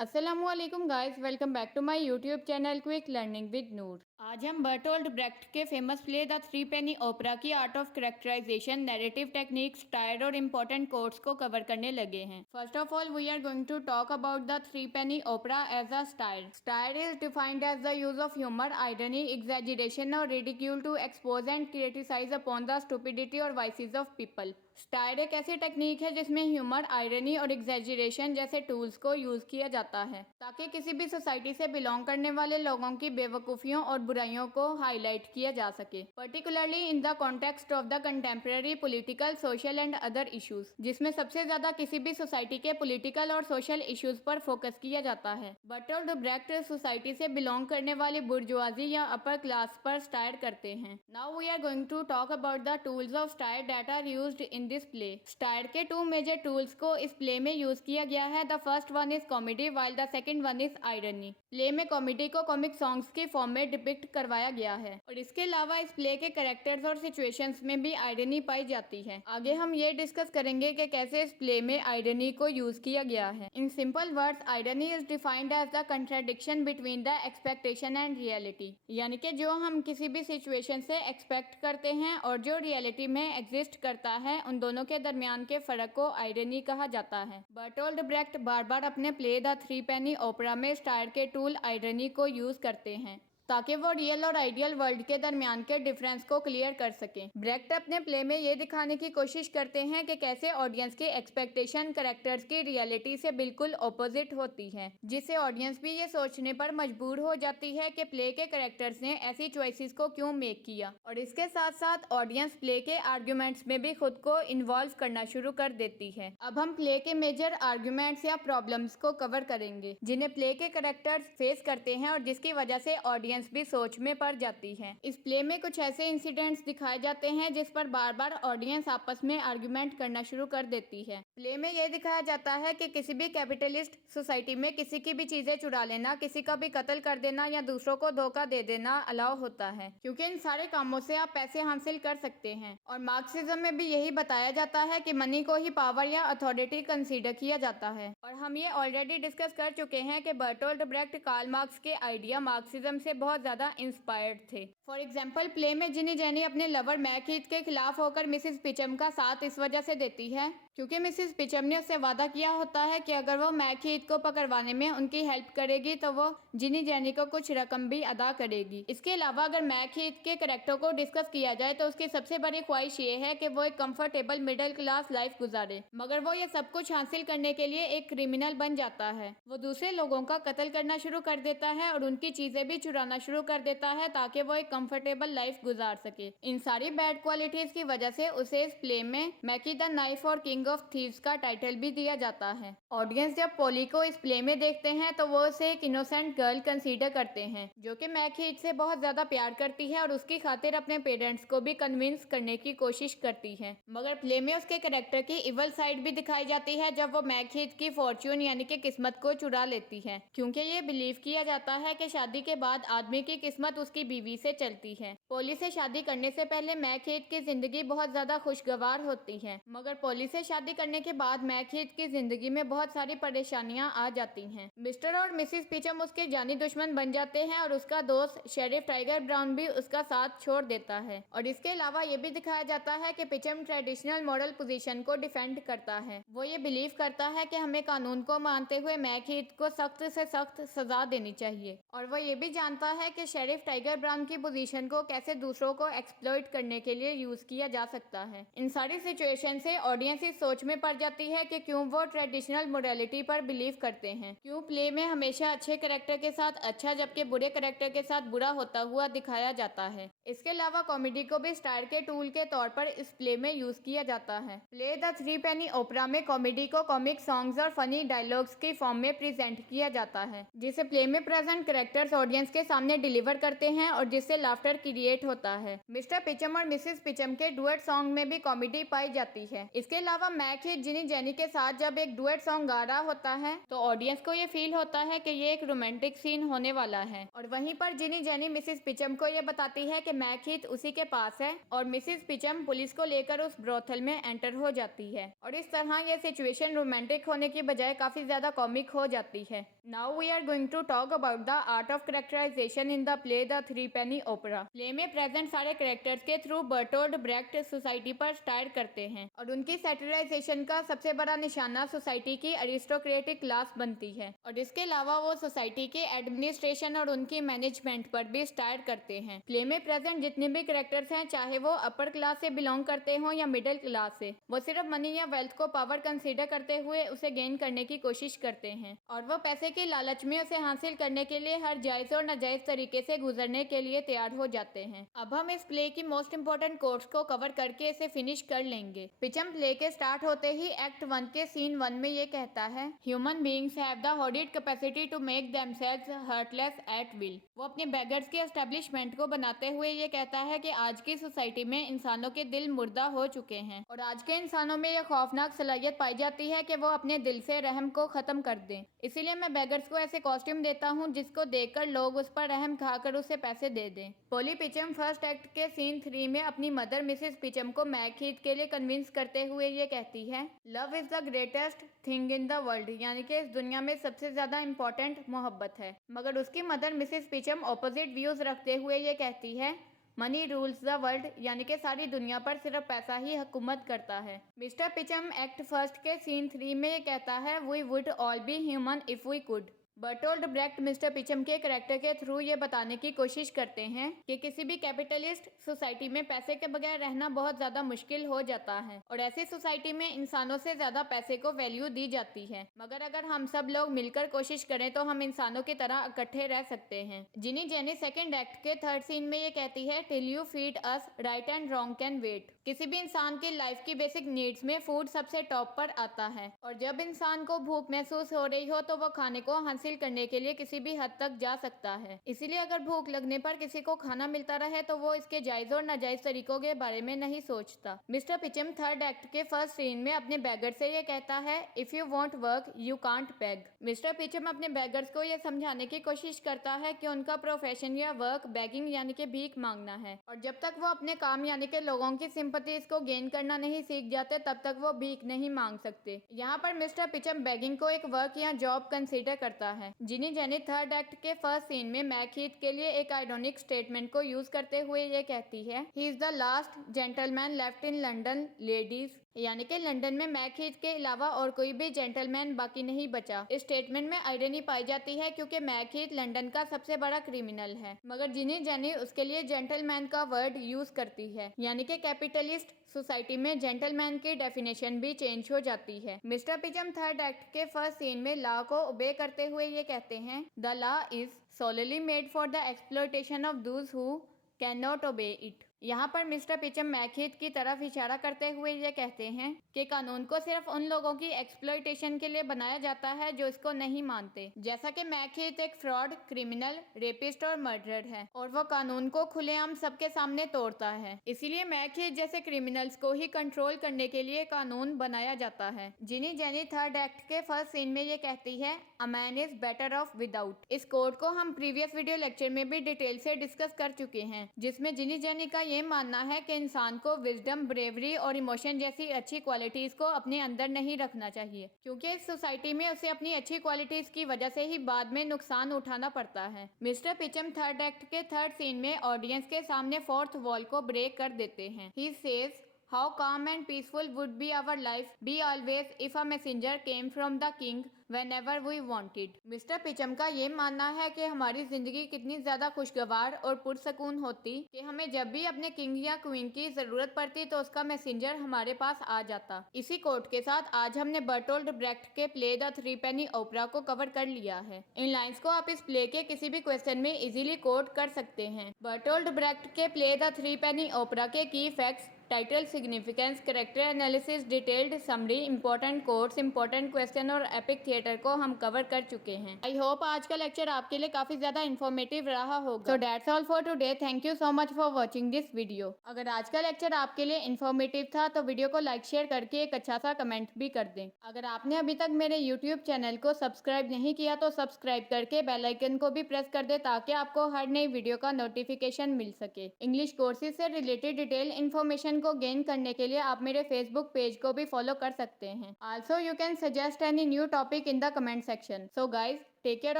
अस्सलामुअलैकुम guys, welcome back to my YouTube channel quick learning with Noor. आज हम Bertolt Brecht के famous play the Threepenny Opera की art of characterisation, narrative techniques, टायर और important quotes को cover करने लगे हैं। First of all we are going to talk about the Threepenny Opera as a style. Style is defined as the use of humour, irony, exaggeration और ridicule to expose and criticise upon the stupidity और vices of people. Style एक ऐसी technique है जिसमें humour, irony और exaggeration जैसे tools को use किया जाता है ताकि किसी भी सोसाइटी से बिलोंग करने वाले लोगों की बेवकूफ़ियों और बुराइयों को हाईलाइट किया जा सके, particularly in the context of the contemporary political, social and other issues, जिसमें सबसे ज्यादा किसी भी सोसाइटी के पॉलिटिकल और सोशल इश्यूज पर फोकस किया जाता है। बर्टोल्ट ब्रेख्ट सोसाइटी से बिलोंग करने वाले बुर्जुआजी या अपर क्लास पर स्टायर करते हैं। Now we are going to talk about the tools of satire that are used in this play. Satire के टू मेजर टूल्स को इस प्ले में यूज किया गया है। The first one is comedy while the second one is irony. Play में comedy को comic songs की फॉर्म में डिपिक्ट करवाया गया है और इसके अलावा इस प्ले के कैरेक्टर्स और सिचुएशंस में भी आयरनी पाई जाती है। आगे हम ये डिस्कस करेंगे कि कैसे इस प्ले में आयरनी को यूज किया गया है। In simple words, irony is defined as the contradiction between the expectation and reality, यानी कि जो हम किसी भी सिचुएशन से एक्सपेक्ट करते हैं और जो रियलिटी में एग्जिस्ट करता है, उन दोनों के दरमियान के फर्क को आयरनी कहा जाता है। बर्टोल्ट ब्रेख्ट बार बार अपने play the Threepenny opera में स्टायर के टूल आयरनी को यूज करते हैं ताकि वो रियल और आइडियल वर्ल्ड के दरमियान के डिफरेंस को क्लियर कर सकें। ब्रेख्ट अपने प्ले में ये दिखाने की कोशिश करते हैं कि कैसे ऑडियंस की एक्सपेक्टेशन कैरेक्टर्स की रियलिटी से बिल्कुल ऑपोजिट होती है, जिससे ऑडियंस भी ये सोचने पर मजबूर हो जाती है कि प्ले के कैरेक्टर्स ने ऐसी चॉइसेस को क्यों मेक किया, और इसके साथ साथ ऑडियंस प्ले के आर्ग्यूमेंट्स में भी खुद को इन्वॉल्व करना शुरू कर देती है। अब हम प्ले के मेजर आर्ग्यूमेंट्स या प्रॉब्लम्स को कवर करेंगे जिन्हें प्ले के कैरेक्टर्स फेस करते हैं और जिसकी वजह से ऑडियंस भी सोच में पड़ जाती है। इस प्ले में कुछ ऐसे इंसिडेंट्स दिखाए जाते हैं जिस पर बार बार ऑडियंस आपस में आर्ग्यूमेंट करना शुरू कर देती है। प्ले में यह दिखाया जाता है कि किसी भी कैपिटलिस्ट सोसाइटी में किसी की भी चीजें चुरा लेना, किसी का भी कत्ल कर देना या दूसरों को धोखा दे देना अलाउ होता है, क्योंकि इन सारे कामों से आप पैसे हासिल कर सकते हैं। और मार्क्सिज्म में भी यही बताया जाता है कि मनी को ही पावर या अथॉरिटी कंसीडर किया जाता है। और हम ये ऑलरेडी डिस्कस कर चुके हैं कि बर्टोल्ट ब्रेख्ट कार्ल मार्क्स के आइडिया मार्क्सिज्म से बहुत ज्यादा इंस्पायर्ड थे। फॉर एग्जाम्पल, प्ले में जिनी जेनी अपने लवर मैकहीथ के खिलाफ होकर मिसिस पिचम का साथ इस वजह से देती है क्योंकि मिसिस पिचम ने उससे वादा किया होता है कि अगर वो मैकहीथ को पकड़वाने में उनकी हेल्प करेगी तो वो जिनी जेनी को कुछ रकम भी अदा करेगी। इसके अलावा अगर मैकहीथ के कैरेक्टर को डिस्कस किया जाए तो उसकी सबसे बड़ी ख्वाहिश ये है कि वो एक कंफर्टेबल मिडिल क्लास लाइफ गुजारे, मगर वो ये सब कुछ हासिल करने के लिए एक क्रिमिनल बन जाता है। वो दूसरे लोगों का कत्ल करना शुरू कर देता है और उनकी चीजें भी चुराना शुरू कर देता है ताकि वो एक कंफर्टेबल लाइफ गुजार सके। इन सारी बैड क्वालिटीज की वजह से उसे इस प्ले में मैकी द नाइफ और किंग ऑफ थीव्स का टाइटल भी दिया जाता है। ऑडियंस जब पोली को इस प्ले में देखते हैं तो वो उसे एक इनोसेंट गर्ल कंसीडर करते हैं जो कि मैकी से बहुत ज्यादा प्यार करती है और उसकी खातिर अपने पेरेंट्स को भी कन्विंस करने की कोशिश करती है। मगर प्ले में उसके कैरेक्टर की इवल साइड भी दिखाई जाती है जब वो मैकी की फॉर्च्यून यानी कि किस्मत को चुरा लेती है, क्योंकि ये बिलीव किया जाता है कि शादी के बाद आदमी की किस्मत उसकी बीवी से चलती है। पोली से शादी करने से पहले मैकहीथ की जिंदगी बहुत ज्यादा खुशगवार होती है, मगर पोली से शादी करने के बाद मैकहीथ की जिंदगी में बहुत सारी परेशानियां आ जाती हैं। मिस्टर और मिसिस पिचम उसके जानी दुश्मन बन जाते हैं और उसका दोस्त शेरिफ टाइगर ब्राउन भी उसका साथ छोड़ देता है। और इसके अलावा ये भी दिखाया जाता है कि पिचम ट्रेडिशनल मॉरल पोजीशन को डिफेंड करता है। वो ये बिलीव करता है कि हमें कानून को मानते हुए मैकहीथ को सख्त से सख्त सजा देनी चाहिए, और वो ये भी जानता है कि शेरिफ टाइगर ब्राउन की पोजीशन को कैसे दूसरों को एक्सप्लॉइट करने के लिए यूज किया जा सकता है। इन सारी सिचुएशन से ऑडियंस इस सोच में पड़ जाती है कि क्यों वो ट्रेडिशनल मोरालिटी पर बिलीव करते हैं, क्यों प्ले में हमेशा अच्छे कैरेक्टर के साथ अच्छा जबकि बुरे कैरेक्टर के साथ बुरा होता हुआ दिखाया जाता है। इसके अलावा कॉमेडी को भी स्टार के टूल के तौर पर इस प्ले में यूज किया जाता है। Play the Threepenny opera में कॉमेडी को कॉमिक सॉन्ग्स और फनी डायलॉग्स की फॉर्म में प्रेजेंट किया जाता है, जिसे प्ले में प्रेजेंट कैरेक्टर्स ऑडियंस के सामने डिलीवर करते हैं और जिससे लाफ्टर क्रिएट होता है। मिस्टर पिचम और मिसेस पिचम के डुएट सॉन्ग में भी कॉमेडी पाई जाती है। इसके अलावा मैक ही जिनी जेनी के साथ जब एक डुएट सॉन्ग गा रहा होता है तो ऑडियंस को ये फील होता है कि ये एक रोमांटिक सीन होने वाला है, और वहीं पर जिनी जेनी मिसेस पिचम को ये बताती है कि मैक ही उसी के पास है और मिसेस पिचम पुलिस को लेकर उस ब्रोथल में एंटर हो जाती है, और इस तरह ये सिचुएशन रोमांटिक होने की बजाय काफी ज्यादा कॉमिक हो जाती है। Now we are going to talk about the art of characterisation in the play the Threepenny Opera. प्ले में प्रेजेंट सारे कैरेक्टर्स के थ्रू बर्टोल्ड ब्रेक्ट सोसाइटी पर स्टायर करते हैं और उनकी सैटिराइजेशन का सबसे बड़ा निशाना सोसाइटी की अरिस्टोक्रेटिक क्लास बनती है, और इसके अलावा वो सोसाइटी के एडमिनिस्ट्रेशन और उनकी मैनेजमेंट पर भी स्टायर करते हैं। प्ले में प्रेजेंट जितने भी कैरेक्टर्स हैं, चाहे वो अपर क्लास से बिलोंग करते हो या मिडिल क्लास से, वो सिर्फ मनी या वेल्थ को पावर कंसीडर करते हुए उसे गेन करने की कोशिश करते हैं, और वो पैसे की लालच में उसे हासिल करने के लिए हर जायज और नाजायज तरीके से गुजरने के लिए तैयार हो जाते हैं। अब हम इस प्ले की मोस्ट इंपोर्टेंट कोर्स को कवर करके इसे फिनिश कर लेंगे। पिचम प्ले के स्टार्ट होते ही एक्ट 1 के सीन 1 में ये कहता है, human beings have the horrid capacity to make themselves heartless at will. वो अपने बेगर्स के एस्टेब्लिशमेंट को बनाते हुए ये कहता है कि आज की सोसाइटी में इंसानों के दिल मुर्दा हो चुके हैं और आज के इंसानों में यह खौफनाक सलाहियत पाई जाती है कि वो अपने दिल से रहम को खत्म कर दें। इसीलिए मैं बेगर्स को ऐसे कॉस्ट्यूम देता हूँ जिसको देखकर लोग उस पर रहम खाकर उसे पैसे दे दें। पोली पिचम फर्स्ट एक्ट के सीन 3 में अपनी मदर मिसेस पिचम को मैक हीथ के लिए कन्विंस करते हुए ये कहती है, love is the greatest thing in the world, यानी कि इस दुनिया में सबसे ज्यादा इम्पोर्टेंट मोहब्बत है। मगर उसकी मदर मिसेस पिचम ऑपोजिट व्यूज रखते हुए ये कहती है, मनी रूल्स द वर्ल्ड, यानी कि सारी दुनिया पर सिर्फ पैसा ही हुकूमत करता है। मिस्टर पिचम एक्ट 1 के सीन 3 में ये कहता है, we would all be human if we could. Bertolt Brecht mister Peachum के करैक्टर के थ्रू ये बताने की कोशिश करते हैं कि किसी भी कैपिटलिस्ट सोसाइटी में पैसे के बगैर रहना बहुत ज्यादा मुश्किल हो जाता है और ऐसी सोसाइटी में इंसानों से ज्यादा पैसे को वैल्यू दी जाती है। मगर अगर हम सब लोग मिलकर कोशिश करें तो हम इंसानों की तरह इकट्ठे रह सकते हैं। जिनी जेनी सेकेंड एक्ट के 3rd सीन में ये कहती है, till you feed us right and wrong can wait. किसी भी इंसान की लाइफ की बेसिक नीड्स में फूड सबसे टॉप पर आता है और जब इंसान को भूख महसूस हो रही हो तो वो खाने को हासिल करने के लिए किसी भी हद तक जा सकता है। इसीलिए अगर भूख लगने पर किसी को खाना मिलता रहे तो वो इसके जायज और नाजायज तरीकों के बारे में नहीं सोचता। मिस्टर पिचम 3rd एक्ट के 1st सीन में अपने बैगर से ये कहता है, if you want work you can't beg. Mister Peachum अपने बैगर्स को ये समझाने की कोशिश करता है कि उनका प्रोफेशन या वर्क बेगिंग यानी कि भीख मांगना है और जब तक वो अपने काम यानी कि लोगों की सिंपैथी इसको गेन करना नहीं सीख जाते तब तक वो भीख नहीं मांग सकते। यहाँ पर मिस्टर पिचम बेगिंग को एक वर्क या जॉब कंसीडर करता है। जिनी जेनी 3rd एक्ट के 1st सीन में मैक हीथ के लिए एक आइरोनिक स्टेटमेंट को यूज करते हुए ये कहती है, he is the last gentleman left in London ladies, यानी कि लंदन में मैक हीथ के अलावा और कोई भी जेंटलमैन बाकी नहीं बचा। इस स्टेटमेंट में आयरनी पाई जाती है क्योंकि मैक हीथ लंदन का सबसे बड़ा क्रिमिनल है, मगर जिनी जेनी उसके लिए जेंटलमैन का वर्ड यूज करती है, यानी कि कैपिटलिस्ट सोसाइटी में जेंटलमैन की डेफिनेशन भी चेंज हो जाती है। मिस्टर पिचम 3rd एक्ट के 1st सीन में लॉ को ओबे करते हुए ये कहते हैं, the law is solely made for the exploitation of those who can not obey it. यहाँ पर मिस्टर पिचम मैक हीथ की तरफ इशारा करते हुए ये कहते हैं कि कानून को सिर्फ उन लोगों की एक्सप्लॉयटेशन के लिए बनाया जाता है जो इसको नहीं मानते। जैसा कि मैक हीथ एक फ्रॉड, क्रिमिनल, रेपिस्ट और मर्डरर है और वो कानून को खुलेआम सबके सामने तोड़ता है। इसीलिए मैक हीथ जैसे क्रिमिनल्स को ही कंट्रोल करने के लिए कानून बनाया जाता है। जिनी जेनी 3rd एक्ट के 1st सीन में ये कहती है, a man is better of without. इस कोड को हम प्रीवियस वीडियो लेक्चर में भी डिटेल से डिस्कस कर चुके हैं, जिसमें जिनी जेनी का ये मानना है कि इंसान को विजडम, ब्रेवरी और इमोशन जैसी अच्छी क्वालिटीज को अपने अंदर नहीं रखना चाहिए, क्योंकि इस सोसाइटी में उसे अपनी अच्छी क्वालिटीज की वजह से ही बाद में नुकसान उठाना पड़ता है। मिस्टर पिचम 3rd एक्ट के 3rd सीन में ऑडियंस के सामने 4th वॉल को ब्रेक कर देते हैं। He says, how calm and peaceful would be our life be always if a messenger came from the king whenever we wanted। Mister Peachum का ये मानना है कि हमारी जिंदगी कितनी ज्यादा खुशगवार और पुरसकून होती कि हमें जब भी अपने किंग या क्वीन की जरूरत पड़ती तो उसका मैसेंजर हमारे पास आ जाता। इसी कोट के साथ आज हमने बर्टोल्ड ब्रेक्ट के play the Threepenny opera को कवर कर लिया है। इन लाइंस को आप इस प्ले के किसी भी क्वेश्चन में इजीली कोट कर सकते हैं। बर्टोल्ड ब्रेक्ट के play the Threepenny opera के की facts, title, significance, character analysis, detailed summary, important quotes, important question और एपिक थियरी इंडिकेटर को हम कवर कर चुके हैं। आई होप आज का लेक्चर आपके लिए काफी ज्यादा इन्फॉर्मेटिव रहा होगा। So that's all for today. Thank you so much for watching this video. अगर आज का लेक्चर आपके लिए इन्फॉर्मेटिव था तो वीडियो को लाइक शेयर करके एक अच्छा सा कमेंट भी कर दें। अगर आपने अभी तक मेरे यूट्यूब चैनल को सब्सक्राइब नहीं किया तो सब्सक्राइब करके बेल आइकन को भी प्रेस कर दे ताकि आपको हर नई वीडियो का नोटिफिकेशन मिल सके। इंग्लिश कोर्सेज से रिलेटेड डिटेल इन्फॉर्मेशन को गेन करने के लिए आप मेरे फेसबुक पेज को भी फॉलो कर सकते हैं। Also you can suggest any new topic in the comment section. So guys, take care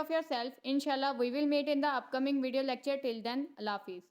of yourself. Inshallah, we will meet in the upcoming video lecture. Till then, Allah Hafiz.